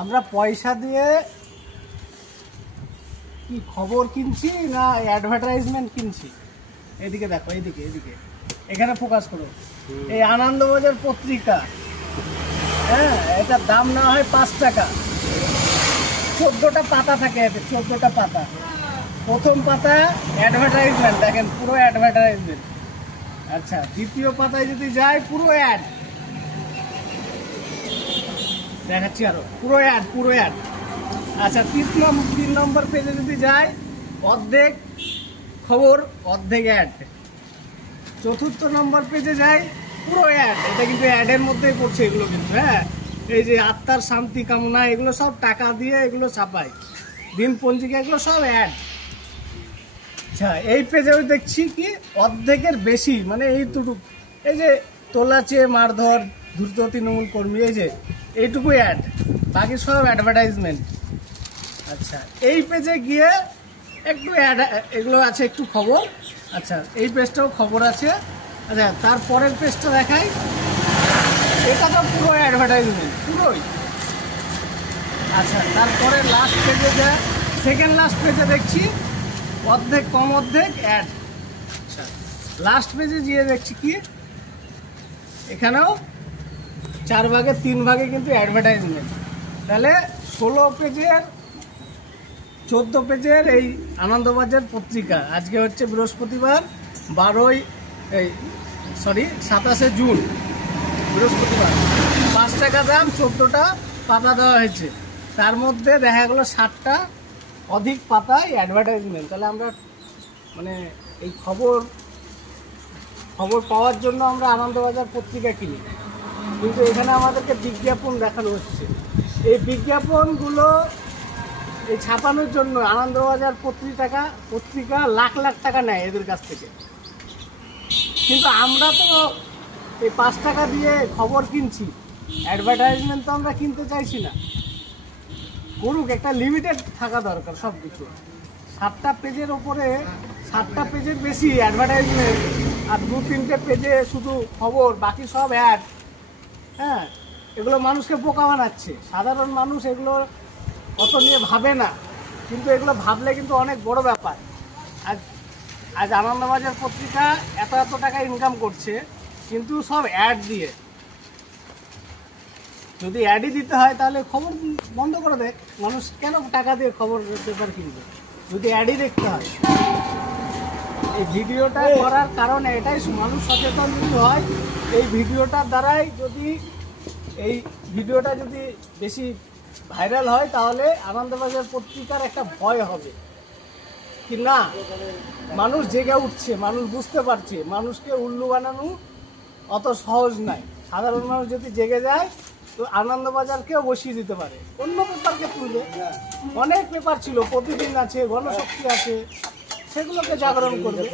আমরা পয়সা দিয়ে কি খবর কিনছি না অ্যাডভার্টাইজমেন্ট কিনছি? এদিকে দেখো, এদিকে এদিকে, এখানে ফোকাস করো। এই আনন্দবাজার পত্রিকা, হ্যাঁ, এটার দাম না হয় 5 টাকা। 14টা পাতা থাকে এতে, 14টা পাতা। প্রথম পাতা অ্যাডভার্টাইজমেন্ট, দেখেন পুরো অ্যাডভার্টাইজমেন্ট। আচ্ছা, দ্বিতীয় পাতায় যদি যায় পুরো অ্যাড দেখাচ্ছি, আরো পুরো অ্যাড, পুরো অ্যাড। আচ্ছা, 3 নম্বর পেজে যদি যায় অর্ধেক খবর অর্ধেক অ্যাড। 4র্থ নম্বর পেজে যায় পুরো অ্যাড। এটা কিন্তু অ্যাডের মধ্যেই পড়ছে এগুলো কিন্তু, হ্যাঁ। এই যে আত্মার শান্তি কামনা, এগুলো সব টাকা দিয়ে এগুলো ছাপায়। দিন পঞ্জিকা, এগুলো সব অ্যাড। আচ্ছা, এই পেজেও দেখছি কি অর্ধেকের বেশি, মানে এইটুকু, এই যে তোলা চেয়ে মারধর দ্রুত তৃণমূল কর্মী, এই যে এইটুকু অ্যাড, বাকি সব অ্যাডভার্টাইজমেন্ট। আচ্ছা, এই পেজে গিয়ে একটু অ্যাড, এগুলো আছে একটু খবর। আচ্ছা, এই পেজটাও খবর আছে। আচ্ছা, তারপরের পেজটা দেখাই, এটা তো পুরো অ্যাডভার্টাইজমেন্ট, পুরোই। আচ্ছা, তারপরে লাস্ট পেজে যা, সেকেন্ড লাস্ট পেজে দেখছি অর্ধেক কম অর্ধেক অ্যাড। আচ্ছা, লাস্ট পেজে গিয়ে দেখছি কি এখানেও 4 ভাগে 3 ভাগে কিন্তু অ্যাডভার্টাইজমেন্ট। তাহলে 16 পেজের 14 পেজের এই আনন্দবাজার পত্রিকা, আজকে হচ্ছে বৃহস্পতিবার 27শে জুন, বৃহস্পতিবার। 5 টাকা দাম, 14টা পাতা দেওয়া হয়েছে। তার মধ্যে দেখা গেলো 60টা অধিক পাতায় অ্যাডভার্টাইজমেন্ট। তাহলে আমরা মানে এই খবর পাওয়ার জন্য আমরা আনন্দবাজার পত্রিকা কিনি, কিন্তু এখানে আমাদেরকে বিজ্ঞাপন দেখানো হচ্ছে। এই বিজ্ঞাপনগুলো এই ছাপানোর জন্য আনন্দবাজার পত্রিকা লাখ লাখ টাকা নেয় এদের কাছ থেকে। কিন্তু আমরা তো এই 5 টাকা দিয়ে খবর কিনছি, অ্যাডভার্টাইজমেন্ট তো আমরা কিনতে চাইছি না। করুক, একটা লিমিটেড থাকা দরকার সব কিছু। 7টা পেজের ওপরে, 7টা পেজের বেশি অ্যাডভার্টাইজমেন্ট, আর 2-3টে পেজে শুধু খবর, বাকি সব অ্যাড। হ্যাঁ, এগুলো মানুষকে বোকা বানাচ্ছে। সাধারণ মানুষ এগুলো অত নিয়ে ভাবে না, কিন্তু এগুলো ভাবলে কিন্তু অনেক বড় ব্যাপার। আজ আনন্দবাজার পত্রিকা এত টাকা ইনকাম করছে, কিন্তু সব অ্যাড দিয়ে। যদি অ্যাডই দিতে হয় তাহলে খবর বন্ধ করে দেয়। মানুষ কেন টাকা দিয়ে খবর পেপার কিনবে যদি অ্যাডই দেখতে হয়? এই ভিডিওটা করার কারণে এটাই, মানুষ সচেতন যদি হয়, এই ভিডিওটার দ্বারাই এই ভিডিওটা যদি বেশি ভাইরাল হয়, তাহলে আনন্দবাজার পত্রিকার একটা ভয় হবে কি না, মানুষ জেগে উঠছে, মানুষ বুঝতে পারছে মানুষকে উল্লু বানানো অত সহজ নয়। সাধারণ মানুষ যদি জেগে যায় তো আনন্দবাজারকেও বসিয়ে দিতে পারে, অন্য পেপারকে তুলে। অনেক পেপার ছিল, প্রতিদিন আছে, গণশক্তি আছে, সেগুলোকে জাগরণ করবে।